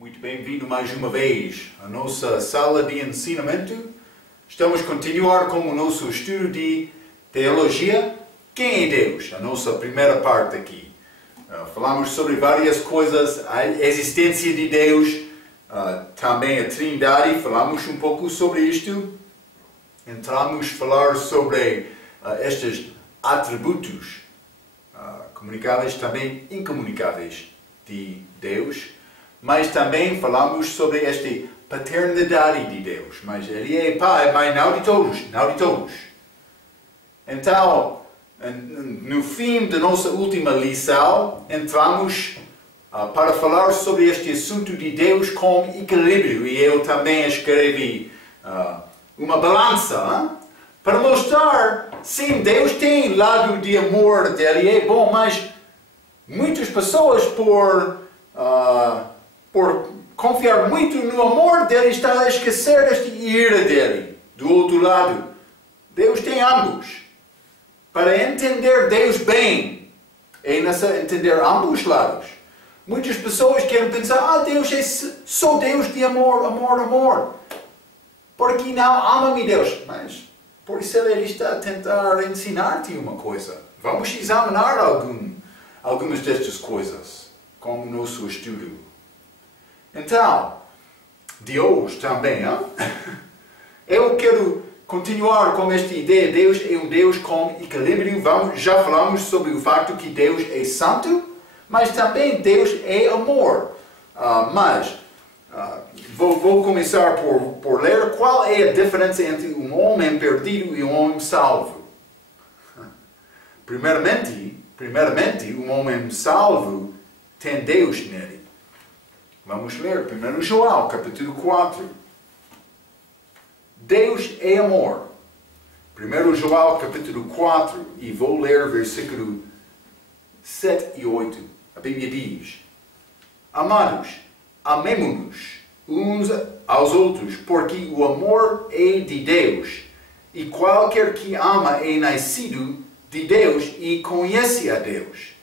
Muito bem-vindo mais uma vez à nossa sala de ensinamento. Estamos a continuar com o nosso estudo de teologia. Quem é Deus? A nossa primeira parte aqui. Falamos sobre várias coisas, a existência de Deus, também a Trindade, falamos um pouco sobre isto. Entramos a falar sobre estes atributos comunicáveis, também incomunicáveis de Deus. Mas também falamos sobre esta paternidade de Deus. Mas Ele é Pai, mas não de todos, não de todos. Então, no fim da nossa última lição, entramos para falar sobre este assunto de Deus com equilíbrio. E eu também escrevi uma balança para mostrar, sim, Deus tem lado de amor dele, é bom, mas muitas pessoas por confiar muito no amor dele, está a esquecer desta ira dele. Do outro lado, Deus tem ambos. Para entender Deus bem, é necessário entender ambos lados. Muitas pessoas querem pensar, Deus é só Deus de amor, amor, amor. Porque não ama-me Deus. Mas, por isso ele está a tentar ensinar-te uma coisa. Vamos examinar algumas destas coisas com o nosso estudo. Então, de hoje também, eu quero continuar com esta ideia. Deus é um Deus com equilíbrio. Já falamos sobre o facto que Deus é santo, mas também Deus é amor. Vou começar por ler qual é a diferença entre um homem perdido e um homem salvo. Primeiramente, um homem salvo tem Deus nele. Vamos ler 1 João, capítulo 4. Deus é amor. 1 João, capítulo 4, e vou ler versículo 7 e 8. A Bíblia diz: Amados, amemo-nos uns aos outros, porque o amor é de Deus, e qualquer que ama é nascido de Deus e conhece a Deus.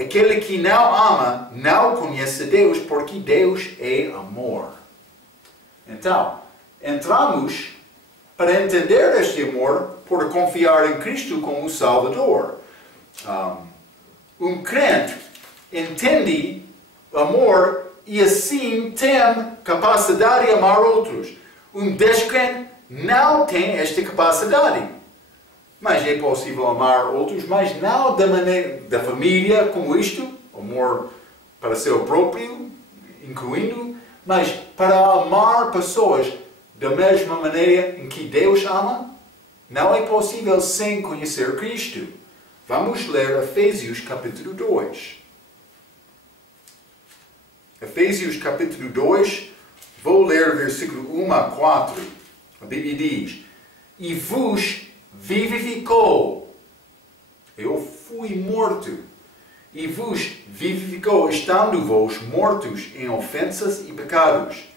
Aquele que não ama não conhece Deus, porque Deus é amor. Então, entramos para entender este amor por confiar em Cristo como o Salvador. Um crente entende amor e assim tem capacidade de amar outros. Um descrente não tem esta capacidade. Mas é possível amar outros, mas não da maneira da família como isto, amor para seu próprio, incluindo, mas para amar pessoas da mesma maneira em que Deus ama, não é possível sem conhecer Cristo. Vamos ler Efésios capítulo 2. Efésios capítulo 2, vou ler versículo 1 a 4. A Bíblia diz: E vos vivificou. Eu fui morto. E vos vivificou, estando vós mortos em ofensas e pecados,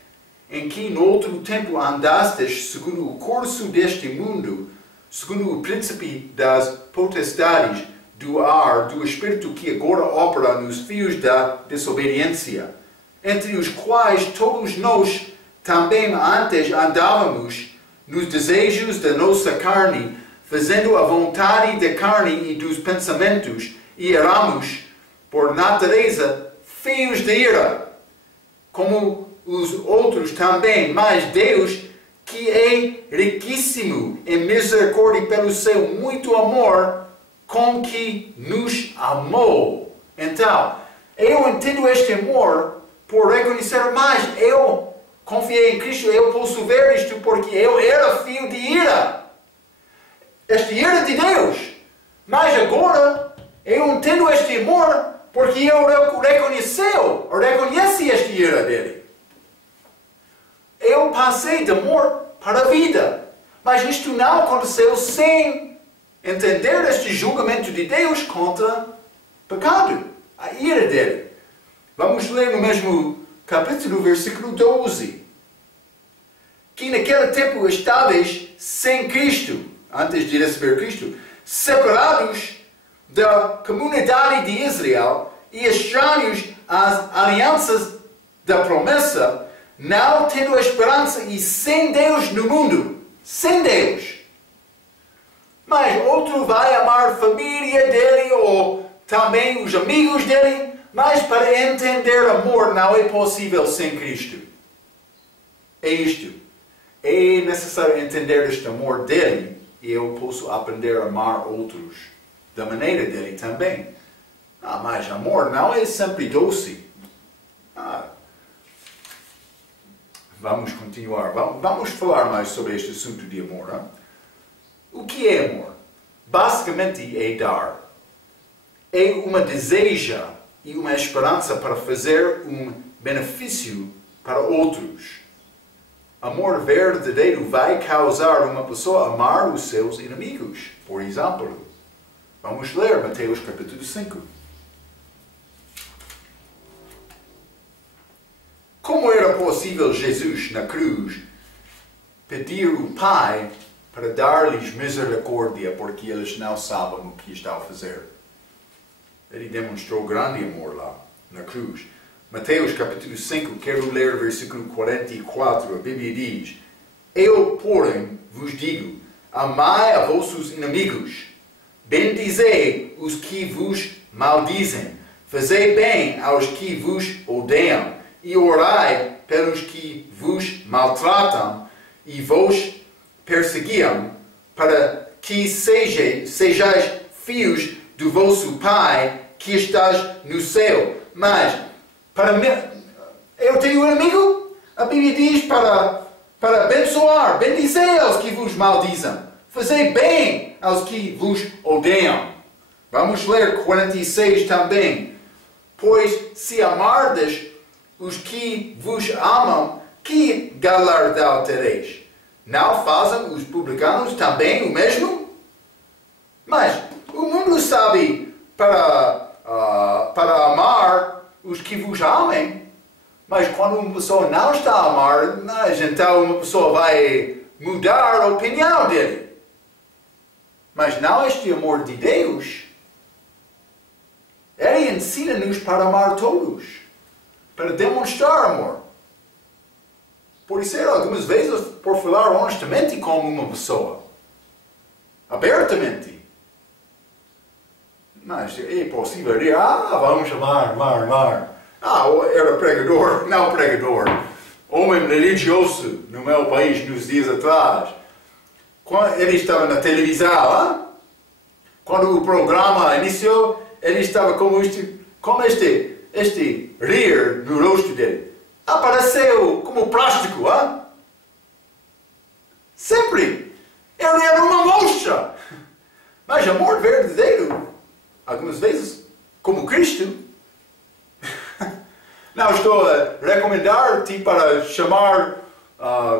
em que no outro tempo andastes segundo o curso deste mundo, segundo o príncipe das potestades do ar, do espírito que agora opera nos fios da desobediência, entre os quais todos nós também antes andávamos nos desejos da nossa carne, fazendo a vontade da carne e dos pensamentos, e éramos, por natureza, filhos de ira, como os outros também. Mas Deus, que é riquíssimo em misericórdia pelo seu muito amor, com que nos amou. Então, eu entendo este amor por reconhecer, mas eu confiei em Cristo, eu posso ver isto porque eu era filho de ira. Esta ira de Deus. Mas agora eu entendo este amor porque eu reconheci esta ira dele. Eu passei de amor para a vida. Mas isto não aconteceu sem entender este julgamento de Deus contra o pecado, a ira dele. Vamos ler no mesmo capítulo, versículo 12. Que naquele tempo estáveis sem Cristo, antes de receber Cristo, separados da comunidade de Israel e estranhos às alianças da promessa, não tendo esperança e sem Deus no mundo. Sem Deus. Mas outro vai amar a família dele ou também os amigos dele. Mas para entender amor não é possível sem Cristo. É isto. É necessário entender este amor dele e eu posso aprender a amar outros da maneira dele também. Mas amor não é sempre doce. Vamos continuar. Vamos falar mais sobre este assunto de amor. Hein? O que é amor? Basicamente é dar. É uma deseja e uma esperança para fazer um benefício para outros. Amor verdadeiro vai causar uma pessoa a amar os seus inimigos. Por exemplo, vamos ler Mateus capítulo 5. Como era possível Jesus, na cruz, pedir ao Pai para dar-lhes misericórdia porque eles não sabem o que estão a fazer? Ele demonstrou grande amor lá, na cruz. Mateus capítulo 5, quero ler versículo 44, a Bíblia diz: Eu, porém, vos digo, amai a vossos inimigos, bendizei os que vos maldizem, fazei bem aos que vos odeiam, e orai pelos que vos maltratam e vos perseguiam, para que sejais filhos do vosso Pai que estás no céu. Mas, eu tenho um amigo, a Bíblia diz para abençoar, bendizei aos que vos maldizem, fazei bem aos que vos odeiam. Vamos ler 46 também. Pois se amardes os que vos amam, que galardão tereis? Não fazem os publicanos também o mesmo? Mas o mundo sabe para amar os que vos amem. Mas quando uma pessoa não está a amar, então uma pessoa vai mudar a opinião dele. Mas não este amor de Deus. Ele ensina-nos para amar todos. Para demonstrar amor. Pode ser algumas vezes por falar honestamente com uma pessoa. Abertamente. Mas é possível dizer, vamos amar. Era pregador, não pregador. Homem religioso no meu país nos dias atrás. Quando ele estava na televisão, quando o programa iniciou, ele estava com este rir no rosto dele. Apareceu como plástico, Sempre. Ele era uma mocha. Mas amor verdadeiro, algumas vezes, como Cristo. Não estou a recomendar-te para chamar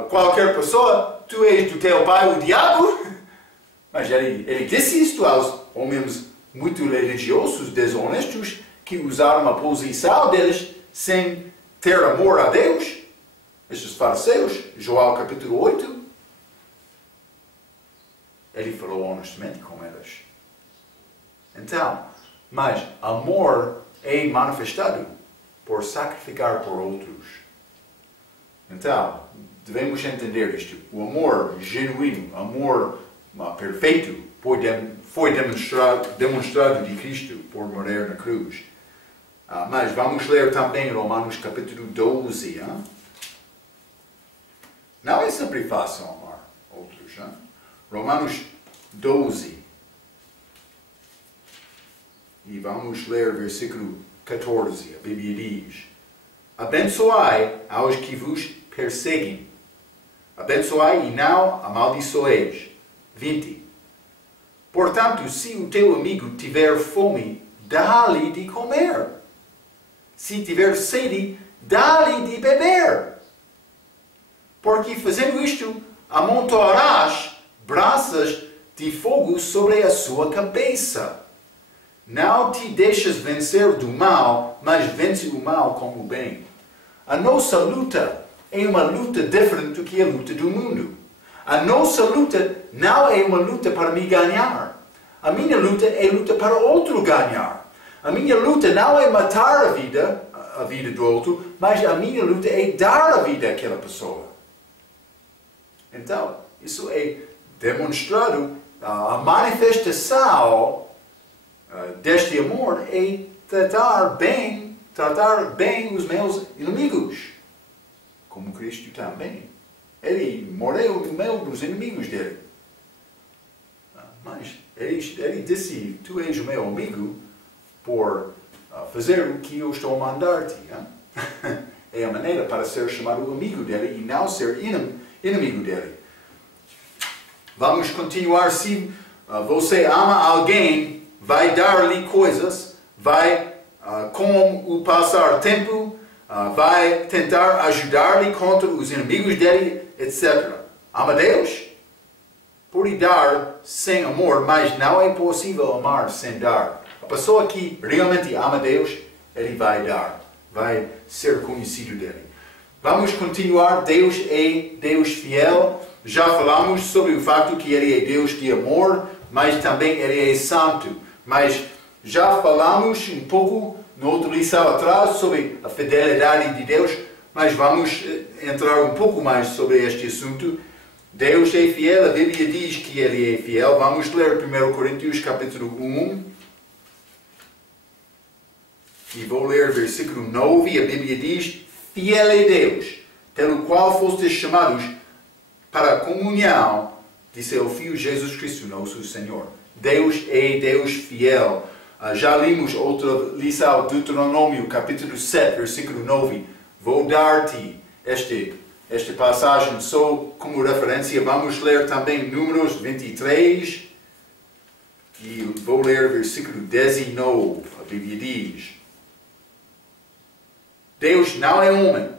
qualquer pessoa, tu és do teu pai o diabo. Mas ele disse isto aos homens muito religiosos, desonestos, que usaram a posição deles sem ter amor a Deus. Estes fariseus, João capítulo 8. Ele falou honestamente com eles. Então, mas amor é manifestado por sacrificar por outros. Então, devemos entender isto. O amor genuíno, amor perfeito, foi demonstrado de Cristo por morrer na cruz. Mas vamos ler também Romanos capítulo 12. Não é sempre fácil amar outros. Romanos 12. E vamos ler versículo 14. A Bíblia diz: abençoai aos que vos perseguem. Abençoai e não amaldiçoeis. 20. Portanto, se o teu amigo tiver fome, dá-lhe de comer. Se tiver sede, dá-lhe de beber. Porque fazendo isto, amontoarás brasas de fogo sobre a sua cabeça. Não te deixes vencer do mal, mas vence o mal com o bem. A nossa luta é uma luta diferente do que a luta do mundo. A nossa luta não é uma luta para me ganhar. A minha luta é luta para outro ganhar. A minha luta não é matar a vida, a vida do outro, mas a minha luta é dar a vida àquela pessoa. Então, isso é demonstrado, a manifestação deste amor é tratar bem os meus inimigos, como Cristo também. Ele morreu no meio dos inimigos dele. Mas ele disse, tu és o meu amigo por fazer o que eu estou a mandar-te. É a maneira para ser chamado amigo dele e não ser inimigo dele. Vamos continuar. Se você ama alguém, vai dar-lhe coisas, vai com o passar tempo, vai tentar ajudar-lhe contra os inimigos dele, etc. Ama Deus? Pode dar sem amor, mas não é possível amar sem dar. A pessoa que realmente ama Deus, ele vai dar, vai ser conhecido dele. Vamos continuar. Deus é Deus fiel. Já falamos sobre o facto que Ele é Deus de amor, mas também Ele é santo. Mas já falamos um pouco no outro lição atrás sobre a fidelidade de Deus, mas vamos entrar um pouco mais sobre este assunto. Deus é fiel, a Bíblia diz que Ele é fiel. Vamos ler 1 Coríntios capítulo 1. E vou ler versículo 9. A Bíblia diz: fiel é Deus, pelo qual fostes chamados para a comunhão de seu Filho Jesus Cristo, nosso Senhor. Deus é Deus fiel. Já limos outra lição, Deuteronômio capítulo 7, versículo 9. Vou dar-te esta passagem só como referência. Vamos ler também Números 23. E vou ler versículo 19. A Bíblia diz: Deus não é homem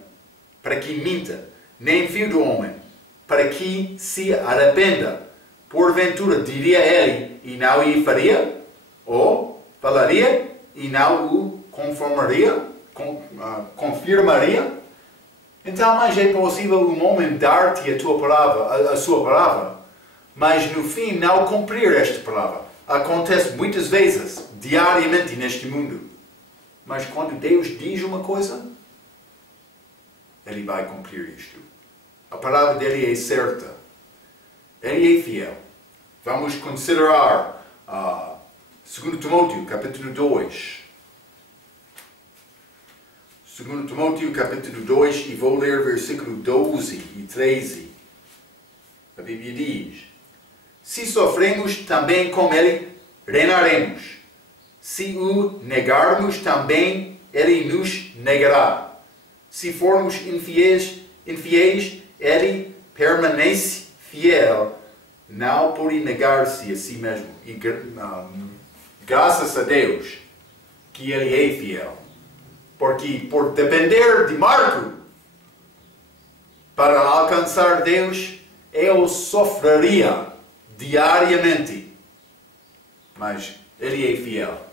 para que minta, nem filho do homem para que se arrependa. Porventura diria ele e não o faria? Ou falaria e não o confirmaria? Então, mas é possível um homem dar-te a sua palavra, mas no fim não cumprir esta palavra. Acontece muitas vezes, diariamente neste mundo. Mas quando Deus diz uma coisa, Ele vai cumprir isto. A palavra dele é certa. Ele é fiel. Vamos considerar 2 Timóteo capítulo 2. 2 Timóteo capítulo 2 e vou ler versículo 12 e 13. A Bíblia diz: se sofremos, também com ele reinaremos. Se o negarmos, também ele nos negará. Se formos infiéis, ele permanece fiel, não pode negar-se a si mesmo. E graças a Deus que ele é fiel. Porque por depender de Marco para alcançar Deus, eu sofreria diariamente. Mas ele é fiel.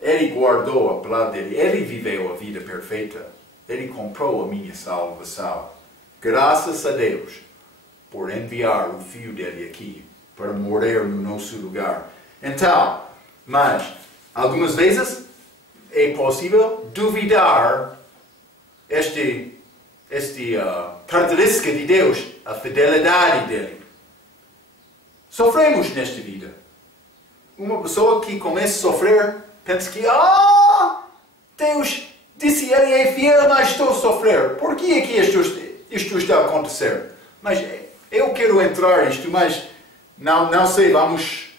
Ele guardou a palavra dele. Ele viveu a vida perfeita. Ele comprou a minha salvação. Graças a Deus por enviar o Filho dele aqui para morrer no nosso lugar. Então, mas algumas vezes é possível duvidar esta característica de Deus, a fidelidade dele. Sofremos nesta vida. Uma pessoa que começa a sofrer pensa que Deus disse ele é fiel, mas estou a sofrer. Por que é que isto está a acontecer? Mas eu quero entrar nisto, mas não sei, vamos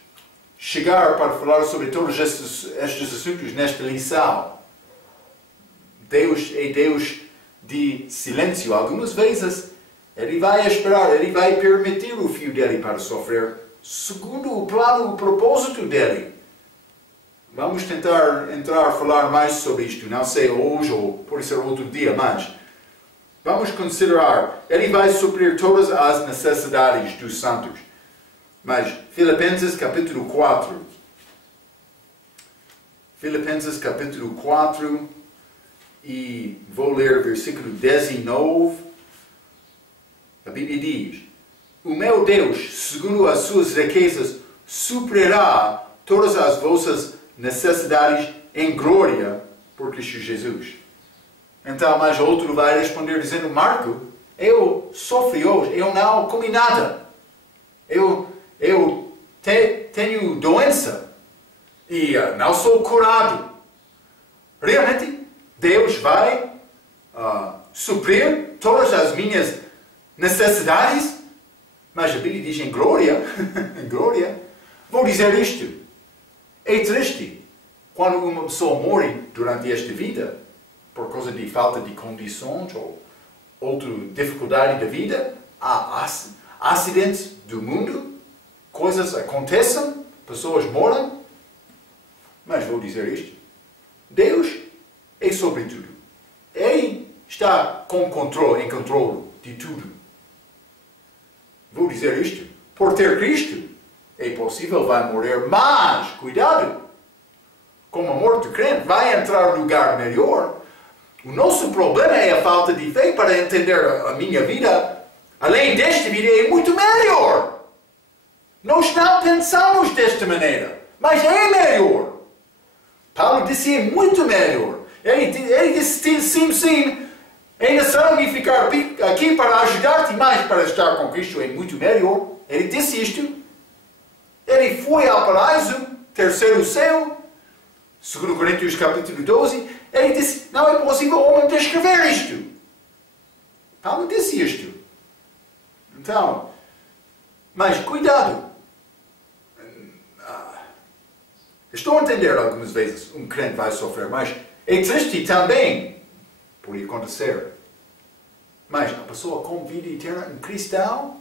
chegar para falar sobre todos estes assuntos nesta lição. Deus é Deus de silêncio. Algumas vezes Ele vai esperar, Ele vai permitir o filho dele para sofrer, segundo o plano, o propósito dele. Vamos tentar falar mais sobre isto, não sei hoje ou pode ser outro dia, mas vamos considerar, Ele vai suprir todas as necessidades dos santos. Mas Filipenses capítulo 4. Filipenses capítulo 4 e vou ler versículo 19. A Bíblia diz: o meu Deus, segundo as suas riquezas, suprirá todas as vossas necessidades em glória por Cristo Jesus. Então, mas outro vai responder dizendo, Marco, eu sofri hoje, eu não comi nada. Eu tenho doença e não sou curado. Realmente, Deus vai suprir todas as minhas necessidades? Mas a Bíblia diz em glória, em glória. Vou dizer isto. É triste quando uma pessoa morre durante esta vida por causa de falta de condições ou outra dificuldade da vida. Há acidentes do mundo, coisas acontecem, pessoas morrem. Mas vou dizer isto. Deus é sobre tudo. Ele está em controle de tudo. Vou dizer isto. Por ter Cristo, é possível vai morrer, mas cuidado. Com a morte do crente, vai entrar no lugar melhor. O nosso problema é a falta de fé para entender a minha vida. Além desta vida, é muito melhor. Nós não pensamos desta maneira, mas é melhor. Paulo disse é muito melhor. Ele disse sim. É necessário ficar aqui para ajudar-te, mas para estar com Cristo é muito melhor. Ele disse isto. Ele foi ao paraíso, terceiro céu, 2 Coríntios capítulo 12. Ele disse, não é possível o homem descrever isto. Paulo disse isto. Então, mas cuidado. Estou a entender algumas vezes um crente vai sofrer, mas é triste também por acontecer. Mas a pessoa com vida eterna, um cristão,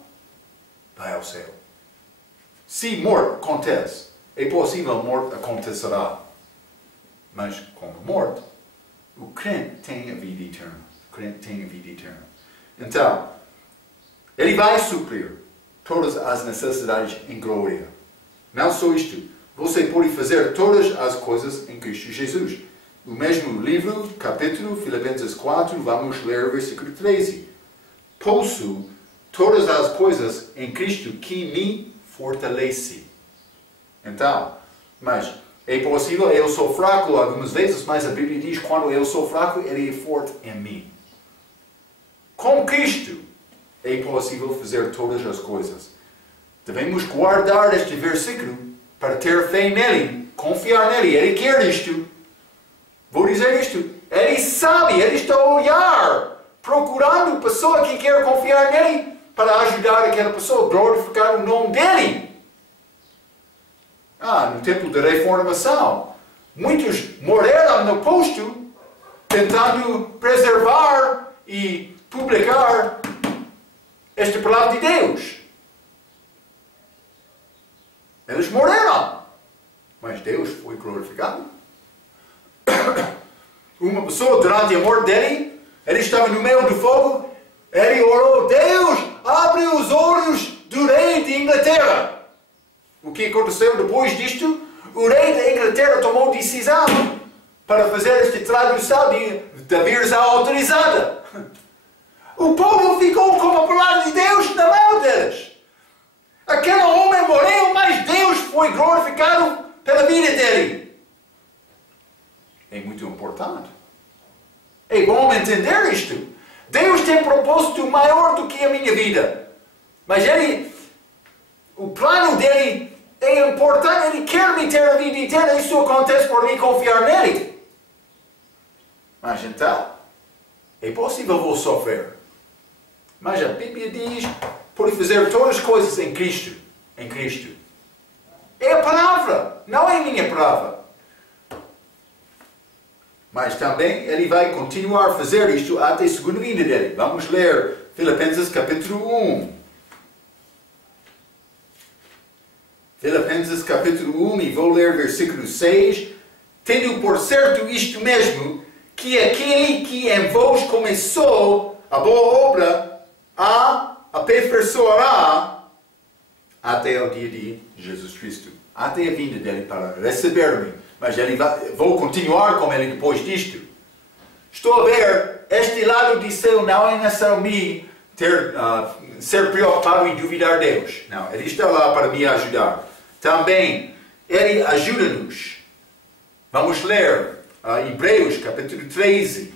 vai ao céu. Se morte acontece, é possível a morte acontecerá. Mas com a morte, o crente tem a vida eterna. O crente tem a vida eterna. Então, ele vai suprir todas as necessidades em glória. Não só isto. Você pode fazer todas as coisas em Cristo Jesus. No mesmo livro, capítulo, Filipenses 4, vamos ler o versículo 13. Posso todas as coisas em Cristo que me fortalece. Então, mas é possível, eu sou fraco algumas vezes, mas a Bíblia diz que quando eu sou fraco, Ele é forte em mim. Com Cristo, é possível fazer todas as coisas. Devemos guardar este versículo para ter fé nele, confiar nele. Ele quer isto. Vou dizer isto. Ele sabe, ele está a olhar, procurando pessoa que quer confiar nele para ajudar aquela pessoa a glorificar o nome dele. No tempo da reformação, muitos morreram no posto tentando preservar e publicar esta palavra de Deus. Eles morreram, mas Deus foi glorificado. Uma pessoa, durante a morte dele, ele estava no meio do fogo, ele orou, Deus, abre os olhos do rei de Inglaterra. O que aconteceu depois disto? O rei da Inglaterra tomou decisão para fazer esta tradução da versão autorizada. O povo ficou com a palavra de Deus na mão deles. Aquele homem morreu, mas Deus foi glorificado pela vida dele. É muito importante. É bom entender isto. Deus tem propósito maior do que a minha vida. Mas o plano dele é importante. Ele quer me ter a vida eterna. Isso acontece por mim confiar nele. Mas então, é possível vou sofrer. Mas a Bíblia diz, pode fazer todas as coisas em Cristo. Em Cristo. É a palavra, não é a minha palavra. Mas também ele vai continuar a fazer isto até a segunda vinda dele. Vamos ler Filipenses capítulo 1. Filipenses capítulo 1 e vou ler versículo 6. Tendo por certo isto mesmo, que aquele que em vós começou a boa obra, a aperfeiçoará até o dia de Jesus Cristo. Até a vinda dele para receber-me. Mas vou continuar com ele depois disto. Estou a ver, este lado de céu não é necessário ser preocupado e duvidar de Deus. Não, ele está lá para me ajudar. Também, ele ajuda-nos. Vamos ler Hebreus capítulo 13.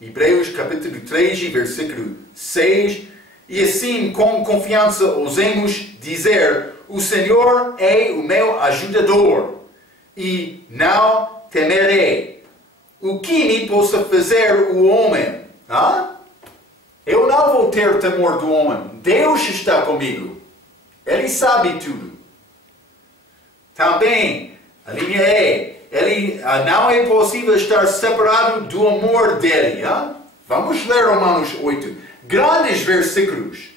Hebreus capítulo 3, versículo 6. E assim, com confiança, ousemos dizer: o Senhor é o meu ajudador, e não temerei. O que me possa fazer o homem? Eu não vou ter temor do homem. Deus está comigo. Ele sabe tudo. Também, a linha E, não é possível estar separado do amor dele. Vamos ler Romanos 8. Grandes versículos.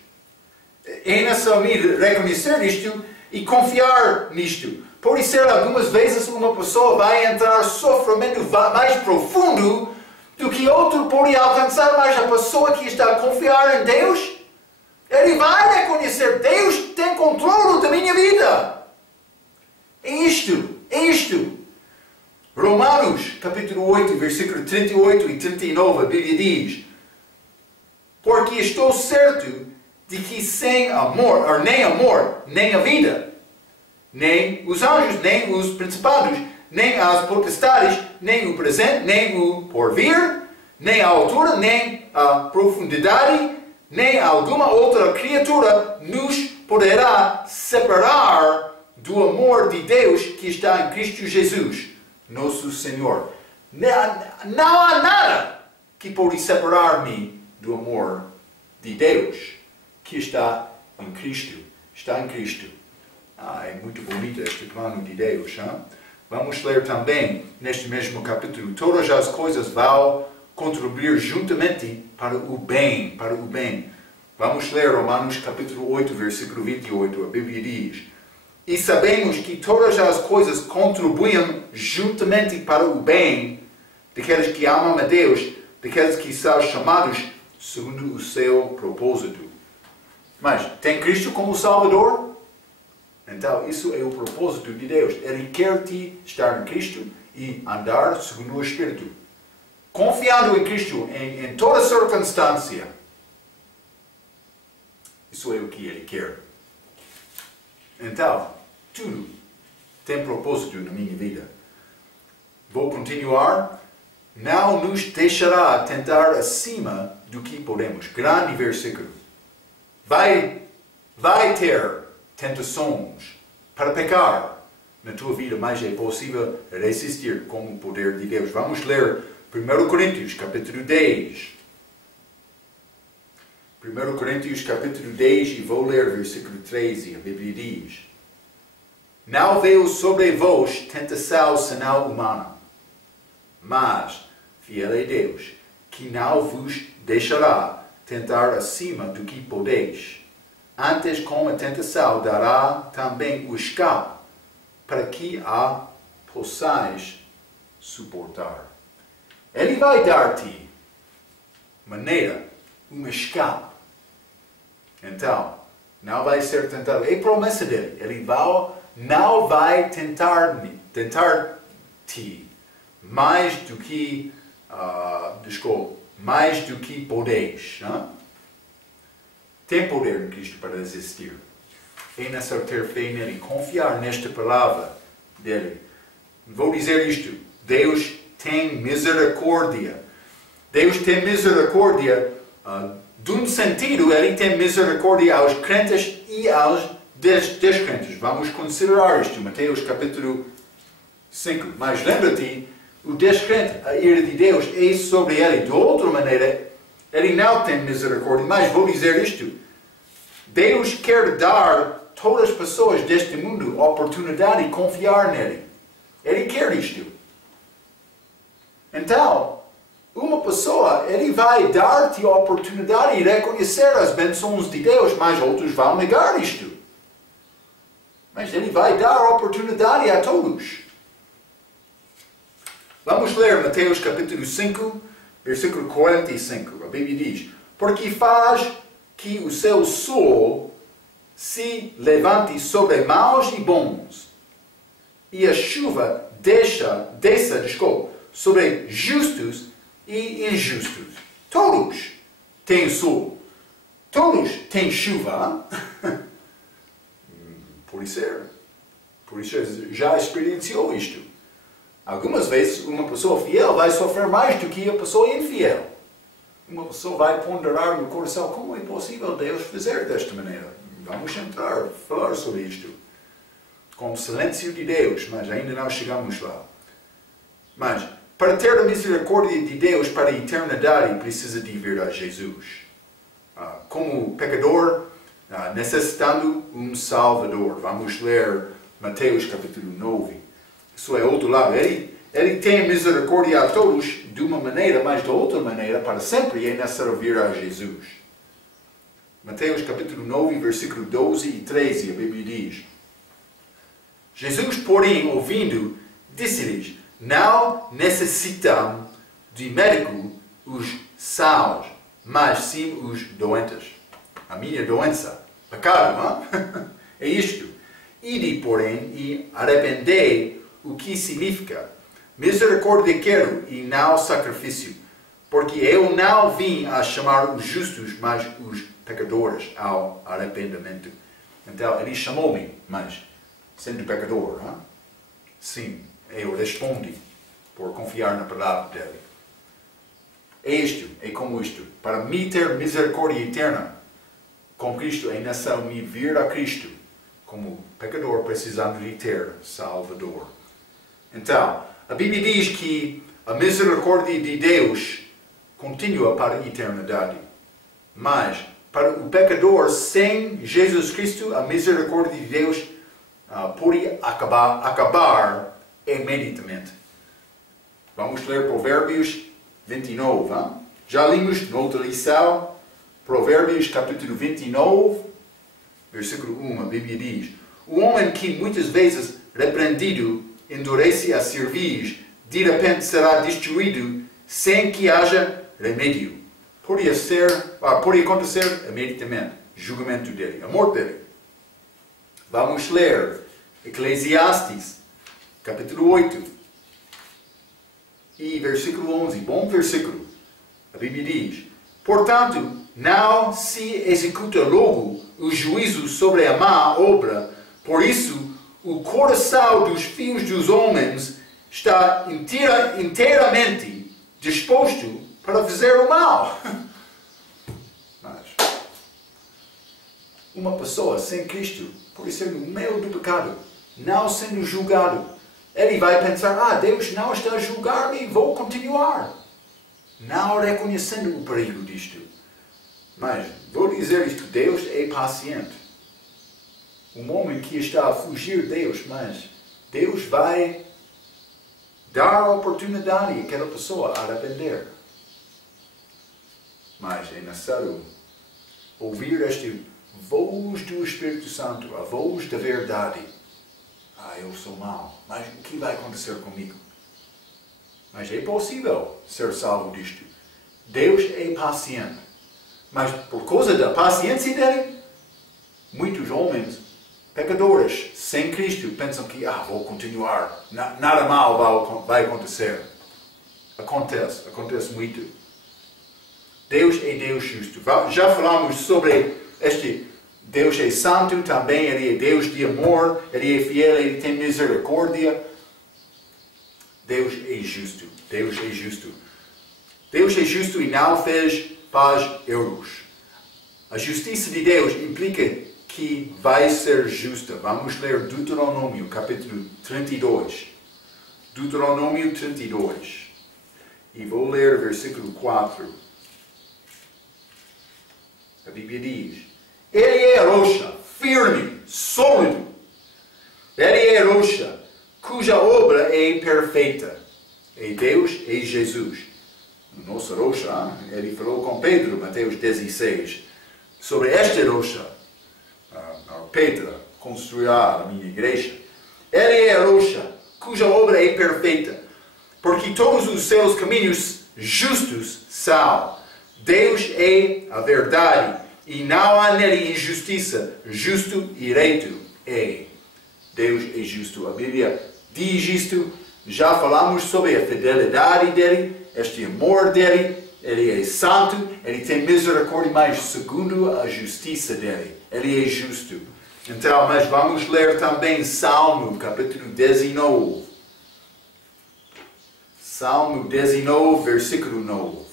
É necessário reconhecer isto e confiar nisto. Pode ser algumas vezes uma pessoa vai entrar em sofrimento mais profundo do que outro pode alcançar, mas a pessoa que está a confiar em Deus, ele vai reconhecer: Deus tem controle da minha vida. É isto. Romanos capítulo 8, versículo 38 e 39, a Bíblia diz: porque estou certo de que sem amor, nem a vida, nem os anjos, nem os principados, nem as potestades, nem o presente, nem o porvir, nem a altura, nem a profundidade, nem alguma outra criatura nos poderá separar do amor de Deus que está em Cristo Jesus, nosso Senhor. Não há nada que pode separar-me do amor de Deus que está em Cristo. Está em Cristo. É muito bonito este plano de Deus. Vamos ler também, neste mesmo capítulo: todas as coisas vão contribuir juntamente para o bem. Vamos ler Romanos capítulo 8, versículo 28. A Bíblia diz: e sabemos que todas as coisas contribuem juntamente para o bem daqueles que amam a Deus, daqueles que são chamados segundo o seu propósito. Mas, tem Cristo como Salvador? Então, isso é o propósito de Deus. Ele quer te estar em Cristo e andar segundo o Espírito. Confiando em Cristo em toda circunstância. Isso é o que Ele quer. Então, tudo tem propósito na minha vida. Vou continuar. Não nos deixará tentar acima do que podemos. Grande versículo. Vai ter tentações para pecar na tua vida, mas é possível resistir com o poder de Deus. Vamos ler 1 Coríntios capítulo 10. 1 Coríntios capítulo 10, e vou ler versículo 13. A Bíblia diz: não veio sobre vós tentação senão humana, mas fiel é Deus, que não vos deixará tentar acima do que podeis. Antes, com a tentação, dará também o escape, para que a possais suportar. Ele vai dar-te um escape. Então, não vai ser tentado. É promessa dele. Ele não vai tentar-te mais do que podeis. Tem poder em Cristo para resistir. É necessário ter fé nele, confiar nesta palavra dele. Vou dizer isto: Deus tem misericórdia. Deus tem misericórdia, de um sentido, Ele tem misericórdia aos crentes e aos descrentes. Vamos considerar isto, Mateus capítulo 5. Mas lembra-te, o descrente, a ira de Deus é sobre ele. De outra maneira, ele não tem misericórdia. Mas vou dizer isto: Deus quer dar a todas as pessoas deste mundo a oportunidade de confiar nele. Ele quer isto. Então, uma pessoa, ele vai dar-te a oportunidade de reconhecer as bênçãos de Deus, mas outros vão negar isto. Mas ele vai dar a oportunidade a todos. Vamos ler Mateus capítulo 5, versículo 45. A Bíblia diz: porque faz que o seu sol se levante sobre maus e bons, e a chuva desça sobre justos e injustos. Todos têm sol. Todos têm chuva. Por isso já experienciou isto. Algumas vezes uma pessoa fiel vai sofrer mais do que a pessoa infiel. Uma pessoa vai ponderar no coração, como é possível Deus fazer desta maneira? Vamos entrar, falar sobre isto. Com o silêncio de Deus, mas ainda não chegamos lá. Mas, para ter a misericórdia de Deus para a eternidade, precisa de vir a Jesus. Como pecador, necessitando um Salvador. Vamos ler Mateus capítulo 9. Isso é outro lado. Ele tem misericórdia a todos de uma maneira, mas de outra maneira, para sempre, é necessário vir a Jesus. Mateus capítulo 9, versículo 12 e 13, a Bíblia diz: Jesus, porém, ouvindo, disse-lhes: não necessitam de médico os sãos, mas sim os doentes. A minha doença, pecado, não? É isto. Ide, porém, e arrependei, o que significa: misericórdia quero e não sacrifício, porque eu não vim a chamar os justos, mas os pecadores ao arrependimento. Então, ele chamou-me, mas sendo pecador, não? Sim, eu respondi por confiar na palavra dele. É isto, é como isto. Para me ter misericórdia eterna com Cristo, é necessário me vir a Cristo como pecador, precisando de ter Salvador. Então, a Bíblia diz que a misericórdia de Deus continua para a eternidade. Mas, para o pecador, sem Jesus Cristo, a misericórdia de Deus pode acabar imediatamente. Vamos ler Provérbios 29. Hein? Já lemos noutra lição, Provérbios capítulo 29, versículo 1, a Bíblia diz: o homem que muitas vezes repreendido endurece a cerviz, de repente será destruído sem que haja remédio. Pode acontecer imediatamente, julgamento dele, a morte dele. Vamos ler Eclesiastes, capítulo 8, e versículo 11. Bom versículo. A Bíblia diz: portanto, não se executa logo o juízo sobre a má obra, por isso o coração dos filhos dos homens está inteiramente disposto para fazer o mal. Mas uma pessoa sem Cristo pode ser no meio do pecado, não sendo julgado. Ele vai pensar: Deus não está a julgar-me, vou continuar. Não reconhecendo o perigo disto. Mas vou dizer isto: Deus é paciente. Um homem que está a fugir de Deus, mas Deus vai dar a oportunidade àquela pessoa a arrepender. Mas é necessário ouvir esta voz do Espírito Santo, a voz da verdade. Eu sou mau, mas o que vai acontecer comigo? Mas é possível ser salvo disto. Deus é paciente. Mas por causa da paciência dele, muitos homens pecadores sem Cristo pensam que vou continuar, nada mal vai acontecer. Acontece muito. Deus é Deus justo. Já falamos sobre este Deus é santo também, Ele é Deus de amor, Ele é fiel, Ele tem misericórdia. Deus é justo. Deus é justo. Deus é justo e não faz erros. A justiça de Deus implica que vai ser justa. Vamos ler Deuteronômio, capítulo 32. Deuteronômio 32. E vou ler o versículo 4. A Bíblia diz: Ele é a rocha, firme, sólido. Ele é a rocha, cuja obra é perfeita. É Deus, é Jesus. Nossa rocha, ele falou com Pedro, Mateus 16, sobre esta rocha. Pedro construirá a minha igreja. Ele é a rocha, cuja obra é perfeita, porque todos os seus caminhos justos são. Deus é a verdade, e não há nele injustiça. Justo e reto é. Deus é justo. A Bíblia diz isto. Já falamos sobre a fidelidade dele, este amor dele. Ele é santo, ele tem misericórdia, mas segundo a justiça dele. Ele é justo. Então, mas vamos ler também Salmo, capítulo 19. Salmo 19, versículo 9.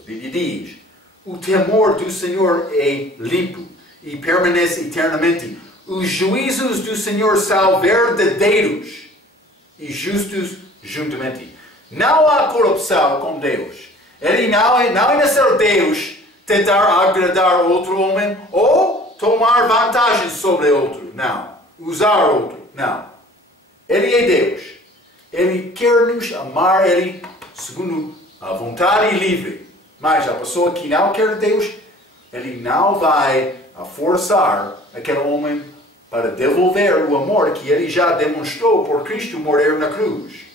A Bíblia diz, o temor do Senhor é limpo e permanece eternamente. Os juízos do Senhor são verdadeiros e justos juntamente. Não há corrupção com Deus. Ele não é necessário Deus tentar agradar outro homem ou tomar vantagem sobre outro. Não. Usar outro. Não. Ele é Deus. Ele quer nos amar, Ele segundo a vontade livre. Mas a pessoa que não quer Deus, Ele não vai forçar aquele homem para devolver o amor que Ele já demonstrou por Cristo morrer na cruz.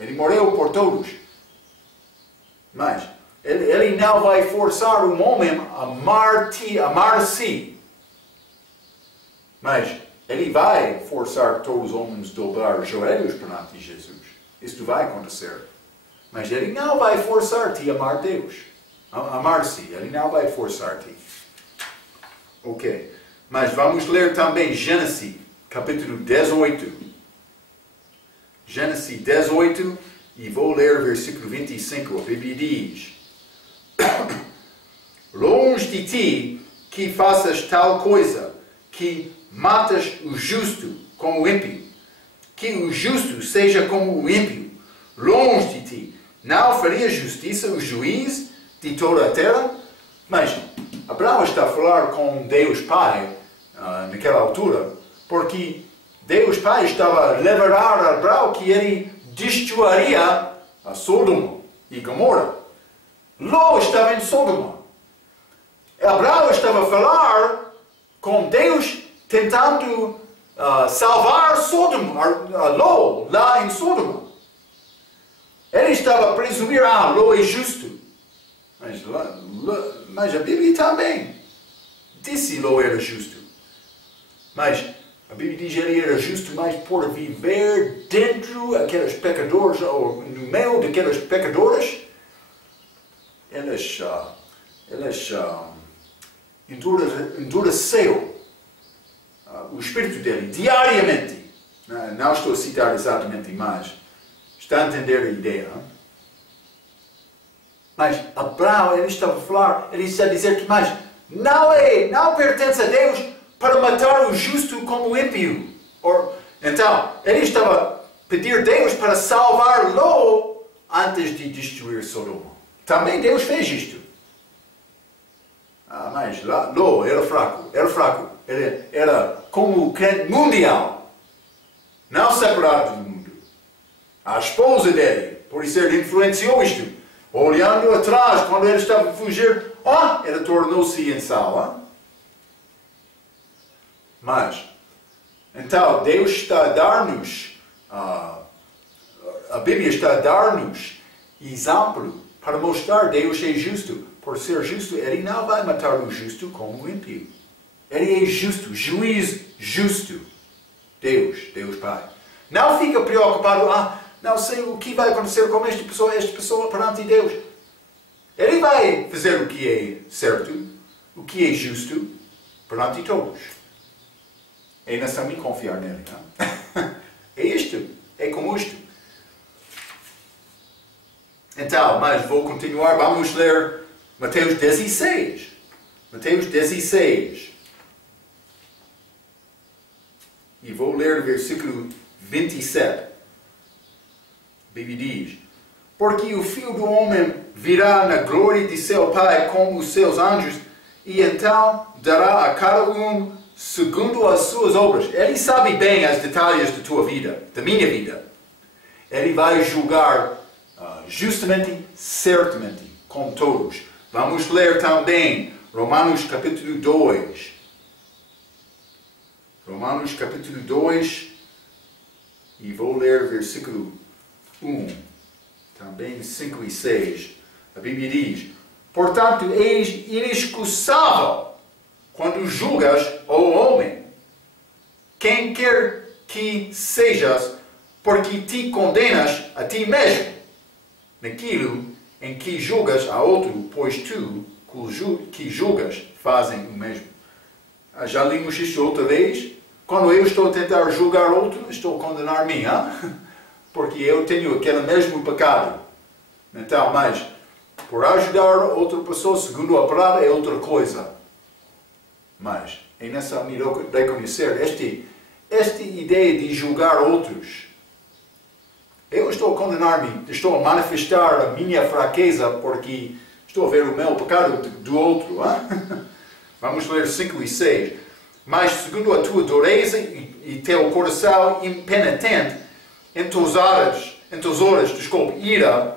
Ele morreu por todos. Mas Ele não vai forçar um homem a amar-se. Mas Ele vai forçar todos os homens a dobrar os joelhos perante Jesus. Isto vai acontecer. Mas Ele não vai forçar-te a amar Deus. Amar-se. Ele não vai forçar-te. Ok. Mas vamos ler também Gênesis, capítulo 18. Gênesis 18, e vou ler versículo 25. A Bíblia diz: longe de ti que faças tal coisa, que matas o justo como o ímpio, que o justo seja como o ímpio, longe de ti. Não faria justiça o juiz de toda a terra? Mas Abraão está a falar com Deus Pai naquela altura, porque Deus Pai estava a liberar a Abraão que ele destruiria a Sodoma e Gomorra. Ló estava em Sodoma. Abraão estava a falar com Deus tentando salvar Sodoma, Ló lá em Sodoma. Ele estava a presumir, Ló é justo. Mas a Bíblia também disse Ló era justo. Mas a Bíblia diz que ele era justo, mas por viver dentro daqueles pecadores, ou no meio daqueles pecadores, eles endureceu o espírito dele diariamente. Não estou a citar exatamente, mas está a entender a ideia. Mas Abraão, ele estava a falar, ele está a dizer que mais não pertence a Deus para matar o justo como o ímpio. Então, ele estava a pedir a Deus para salvar Ló antes de destruir Sodoma. Também Deus fez isto. Mas Ló era fraco. Ele era como o crente mundial, não separado do mundo. A esposa dele, por isso ele influenciou isto. Olhando atrás, quando ele estava a fugir, ele tornou-se em sal. Mas, então, Deus está a dar-nos, a Bíblia está a dar-nos exemplo para mostrar que Deus é justo. Por ser justo, Ele não vai matar o justo como o ímpio. Ele é justo, juiz justo. Deus Pai. Não fica preocupado, não sei o que vai acontecer com esta pessoa perante Deus. Ele vai fazer o que é certo, o que é justo, perante todos. É nação e confiar nele. Não? É isto. É como isto. Então, mas vou continuar. Vamos ler Mateus 16. Mateus 16. E vou ler o versículo 27. A Bíblia diz: porque o Filho do Homem virá na glória de seu Pai com os seus anjos, e então dará a cada um segundo as suas obras. Ele sabe bem os detalhes da tua vida, da minha vida. Ele vai julgar justamente, certamente, com todos. Vamos ler também Romanos capítulo 2. Romanos capítulo 2, e vou ler versículo 1, também 5 e 6. A Bíblia diz: portanto, és inexcusável quando julgas o homem, quem quer que sejas, porque te condenas a ti mesmo, naquilo em que julgas a outro, pois tu que julgas fazem o mesmo. Já limos isto outra vez. Quando eu estou a tentar julgar outro, estou a condenar mim, porque eu tenho aquele mesmo pecado. Então, mas por ajudar outra pessoa segundo a palavra é outra coisa. Mas é necessário reconhecer esta ideia de julgar outros. Eu estou a condenar-me, estou a manifestar a minha fraqueza porque estou a ver o meu pecado do outro. Hein? Vamos ler 5 e 6. Mas segundo a tua dureza e teu coração impenitente, entesouras, ira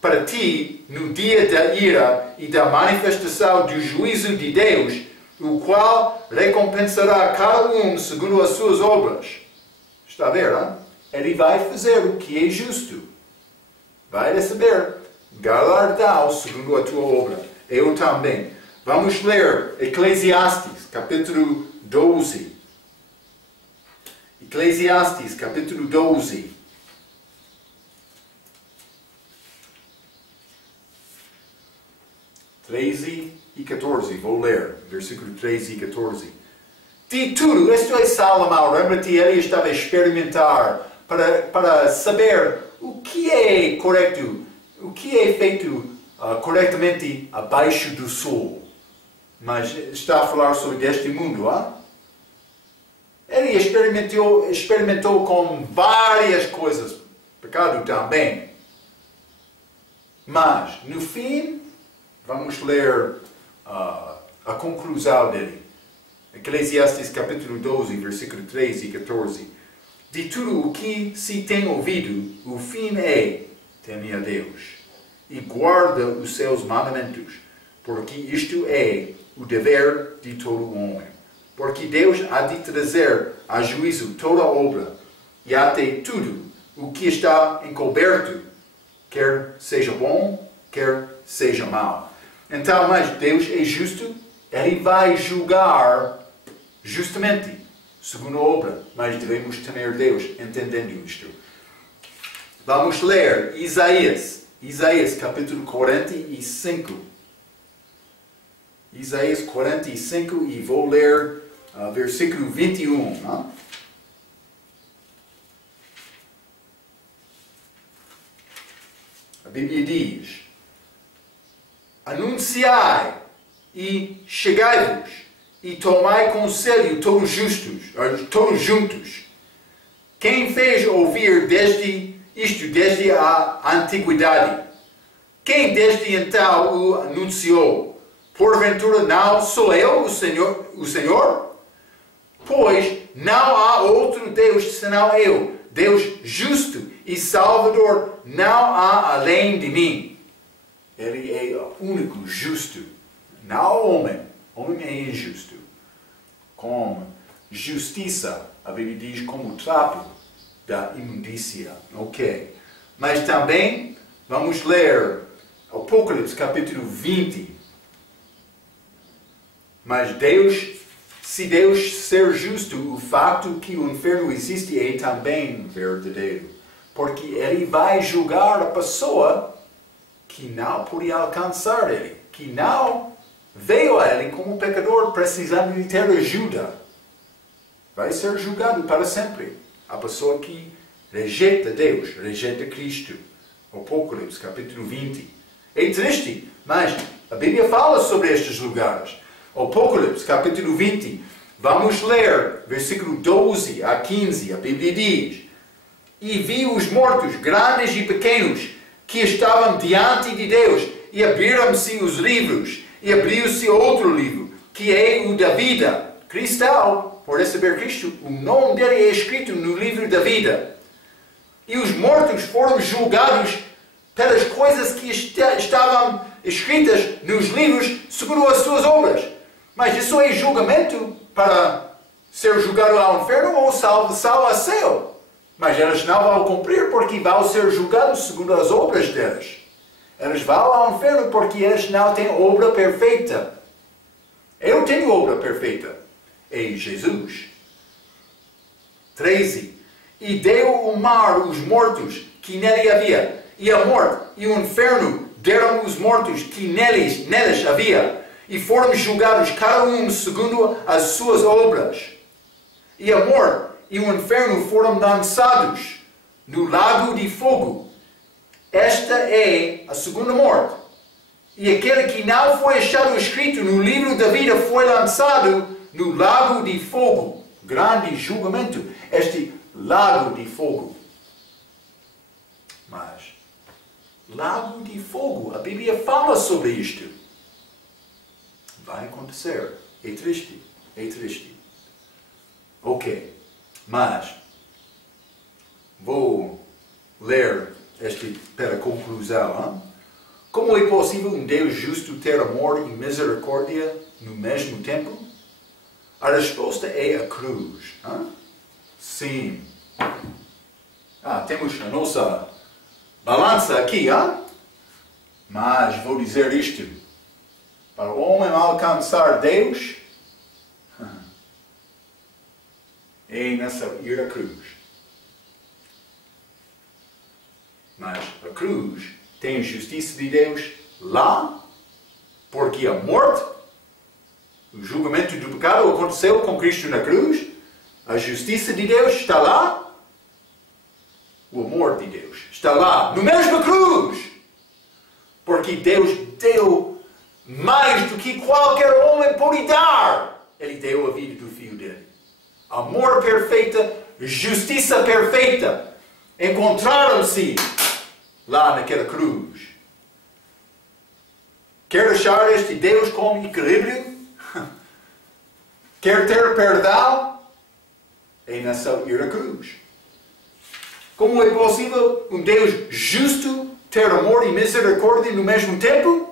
para ti no dia da ira e da manifestação do juízo de Deus, o qual recompensará cada um segundo as suas obras. Está a ver, hein? Ele vai fazer o que é justo. Vai receber galardão segundo a tua obra. Eu também. Vamos ler Eclesiastes, capítulo 12. Eclesiastes, capítulo 12. 13 e 14. Vou ler, versículo 13 e 14. De tudo, isto é Salomão, lembra-te, ele estava a experimentar para saber o que é correto, o que é feito corretamente abaixo do sol. Mas está a falar sobre este mundo, hein? Ele experimentou com várias coisas, pecado também. Mas, no fim, vamos ler a conclusão dele. Eclesiastes capítulo 12, versículo 13 e 14. De tudo o que se tem ouvido, o fim é: teme a Deus e guarda os seus mandamentos, porque isto é o dever de todo homem. Porque Deus há de trazer a juízo toda a obra, e até tudo o que está encoberto, quer seja bom, quer seja mau. Então, mas Deus é justo, Ele vai julgar justamente, segundo a obra, mas devemos temer Deus, entendendo isto. Vamos ler Isaías capítulo 45. Isaías 45 e vou ler versículo 21. Não? A Bíblia diz: anunciai e chegai-vos e tomai conselho todos juntos. Quem fez ouvir desde a antiguidade? Quem desde então o anunciou? Porventura não sou eu o Senhor? Pois não há outro Deus senão eu, Deus justo e Salvador, não há além de mim. Ele é o único justo, não homem. Homem é injusto. Com justiça, a Bíblia diz, como trapo da imundícia. Ok. Mas também vamos ler Apocalipse capítulo 20. Mas se Deus ser justo, o fato que o inferno existe é também verdadeiro. Porque Ele vai julgar a pessoa que não podia alcançar Ele, que não veio a Ele como pecador precisando de ter ajuda. Vai ser julgado para sempre. A pessoa que rejeita Deus, rejeita Cristo. Apocalipse capítulo 20. É triste, mas a Bíblia fala sobre estes lugares. Apocalipse capítulo 20. Vamos ler versículo 12 a 15. A Bíblia diz: e vi os mortos, grandes e pequenos, que estavam diante de Deus, e abriram-se os livros, e abriu-se outro livro, que é o da vida. Cristão, por receber Cristo, o nome dele é escrito no livro da vida. E os mortos foram julgados pelas coisas que estavam escritas nos livros segundo as suas obras. Mas isso é julgamento para ser julgado ao inferno ou salvo ao céu. Mas eles não vão cumprir porque vão ser julgados segundo as obras deles. Eles vão ao inferno porque eles não têm obra perfeita. Eu tenho obra perfeita. É Jesus. 13. E deu o mar os mortos que nele havia, e a morte e o inferno deram os mortos que neles havia, e foram julgados cada um segundo as suas obras. E a morte e o inferno foram lançados no lago de fogo. Esta é a segunda morte. e aquele que não foi achado escrito no livro da vida foi lançado no lago de fogo. Grande julgamento, este lago de fogo. Mas, lago de fogo, a Bíblia fala sobre isto. Vai acontecer. É triste, é triste. Ok, mas vou ler este para a conclusão. Hein? Como é possível um Deus justo ter amor e misericórdia no mesmo tempo? A resposta é a cruz. Hein? Sim. Temos a nossa balança aqui. Hein? Mas vou dizer isto. Para o homem alcançar Deus, é nessa ir à cruz. Mas a cruz tem a justiça de Deus lá, porque a morte, o julgamento do pecado aconteceu com Cristo na cruz, a justiça de Deus está lá, o amor de Deus está lá, no mesmo cruz, porque Deus deu mais do que qualquer homem pode dar. Ele deu a vida do Filho dele. Amor perfeito, justiça perfeita, encontraram-se lá naquela cruz. Quer achar este Deus com equilíbrio? Quer ter perdão? É nessa ir à cruz. Como é possível um Deus justo ter amor e misericórdia no mesmo tempo?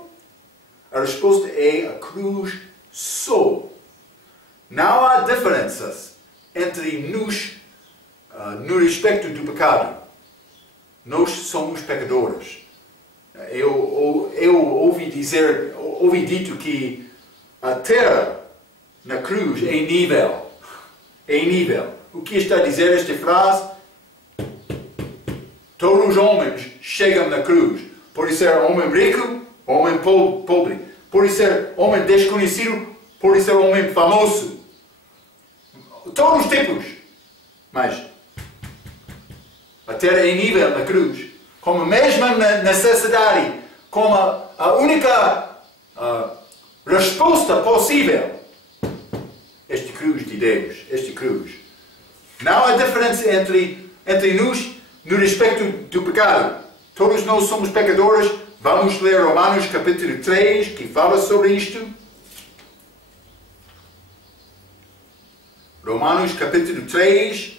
A resposta é a cruz só. Não há diferenças entre nós no respeito do pecado. Nós somos pecadores. Eu ouvi dito que a terra na cruz é nível. É nível. O que está a dizer esta frase? Todos os homens chegam na cruz. Pode ser homem rico, homem pobre. Pode ser homem desconhecido, pode ser homem famoso. Todos os tipos. Mas a terra é nível na cruz. Como a mesma necessidade, como a única resposta possível. Esta cruz de Deus. Esta cruz. Não há diferença entre nós no respeito do pecado. Todos nós somos pecadores. Vamos ler Romanos capítulo 3, que fala sobre isto. Romanos capítulo 3,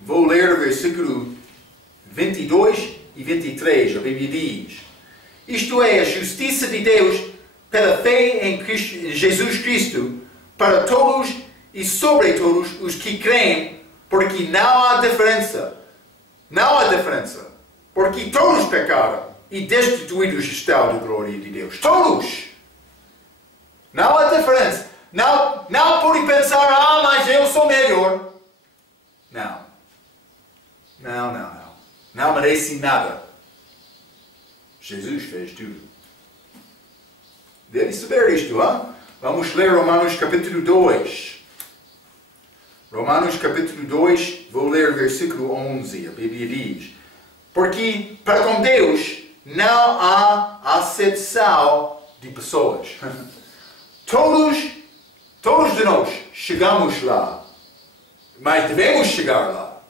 vou ler versículo 22 e 23. A Bíblia diz: isto é a justiça de Deus pela fé em Jesus Cristo, para todos e sobre todos os que creem, porque não há diferença. Não há diferença. Porque todos pecaram e destituídos estão da glória de Deus. Todos! Não há diferença. Não pode pensar, mas eu sou melhor. Não. Não merece nada. Jesus fez tudo. Deve saber isto, hein? Vamos ler Romanos capítulo 2. Romanos capítulo 2, vou ler versículo 11. A Bíblia diz: porque para com Deus não há acepção de pessoas. Todos de nós chegamos lá. Mas devemos chegar lá.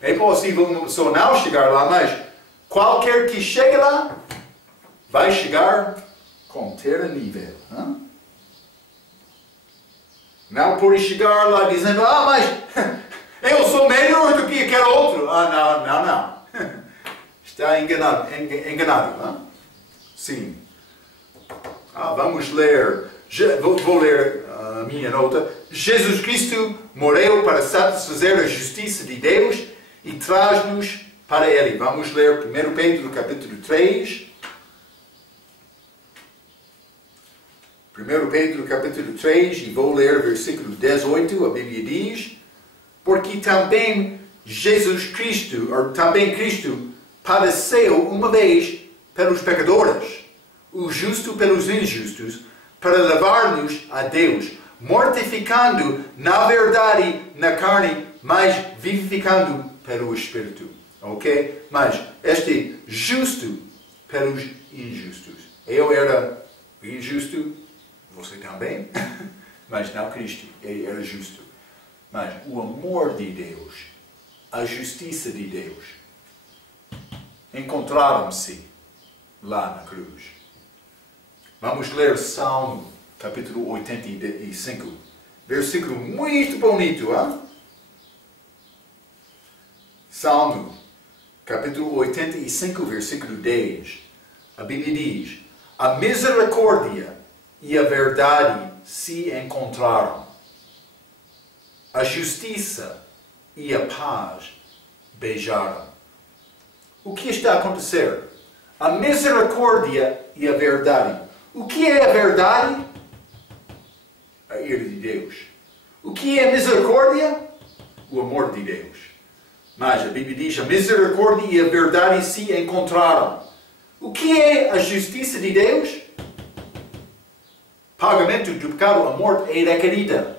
É possível uma pessoa não chegar lá, mas qualquer que chegue lá vai chegar com ter nível. Hein? Não pode chegar lá dizendo, mas eu sou melhor do que aquele outro. Não. Está enganado. Hein? Sim. Vamos ler. Vou ler a minha nota. Jesus Cristo morreu para satisfazer a justiça de Deus e traz-nos para Ele. Vamos ler 1 Pedro capítulo 3. 1 Pedro capítulo 3, e vou ler versículo 18, a Bíblia diz: porque também Cristo padeceu uma vez pelos pecadores, o justo pelos injustos, para levar-nos a Deus, mortificando na verdade na carne, mas vivificando pelo Espírito. Ok? Mas este justo pelos injustos. Eu era injusto, você também, mas não Cristo, ele era justo. Mas o amor de Deus, a justiça de Deus, encontraram-se lá na cruz. Vamos ler Salmo, capítulo 85, versículo muito bonito, hein? Salmo, capítulo 85, versículo 10. A Bíblia diz: a misericórdia e a verdade se encontraram. A justiça e a paz beijaram. O que está a acontecer? A misericórdia e a verdade. O que é a verdade? A ira de Deus. O que é a misericórdia? O amor de Deus. Mas a Bíblia diz: a misericórdia e a verdade se encontraram. O que é a justiça de Deus? Pagamento do pecado, a morte é requerida.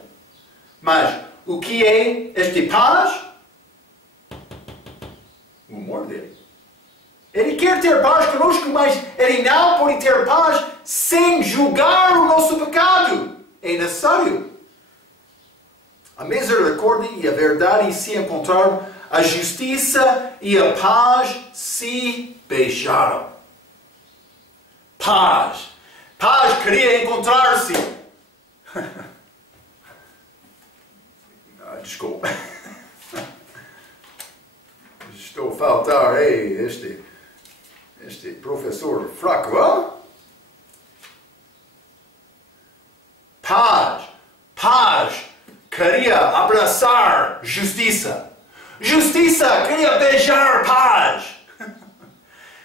Mas o que é este paz? O amor dele. Ele quer ter paz conosco, mas ele não pode ter paz sem julgar o nosso pecado. É necessário. A misericórdia e a verdade se encontraram, a justiça e a paz se beijaram. Paz. Paz queria encontrar-se. Desculpa. Estou a faltar. Ei, este professor fraco, hein? Paz. Paz queria abraçar justiça. Justiça queria beijar paz.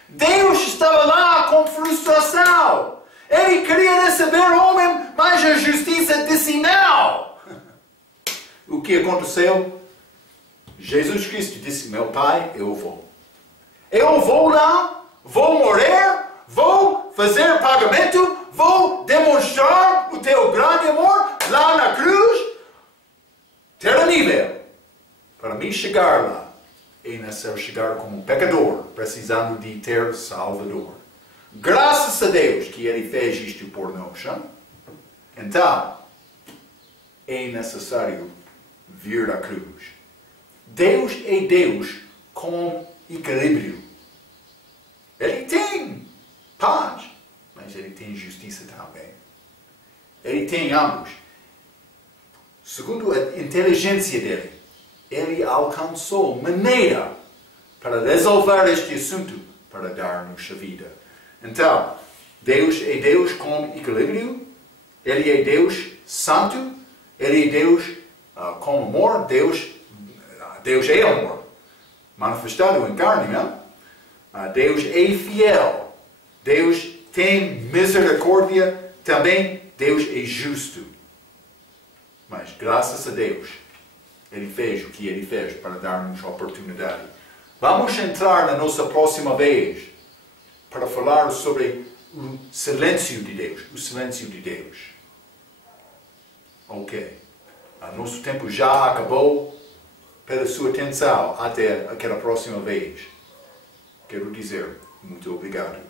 Deus estava lá com frustração. Ele queria receber o homem, mas a justiça disse não. O que aconteceu? Jesus Cristo disse: meu Pai, eu vou. Eu vou lá, vou morrer, vou fazer pagamento, vou demonstrar o teu grande amor lá na cruz. Terrível. Para mim chegar lá, é necessário chegar como um pecador, precisando de ter Salvador. Graças a Deus que Ele fez isto por nós. Hein? Então, é necessário vir à cruz. Deus é Deus com equilíbrio. Ele tem paz, mas Ele tem justiça também. Ele tem ambos. Segundo a inteligência dele, Ele alcançou maneira para resolver este assunto, para dar-nos a vida. Então, Deus é Deus com equilíbrio, Ele é Deus santo, Ele é Deus com amor, Deus é amor, manifestado em carne, não? Deus é fiel, Deus tem misericórdia, também Deus é justo. Mas, graças a Deus, Ele fez o que Ele fez para dar-nos a oportunidade. Vamos entrar na nossa próxima vez para falar sobre o silêncio de Deus. O silêncio de Deus. Ok. Nosso tempo já acabou. Pela sua atenção, até aquela próxima vez. Quero dizer muito obrigado.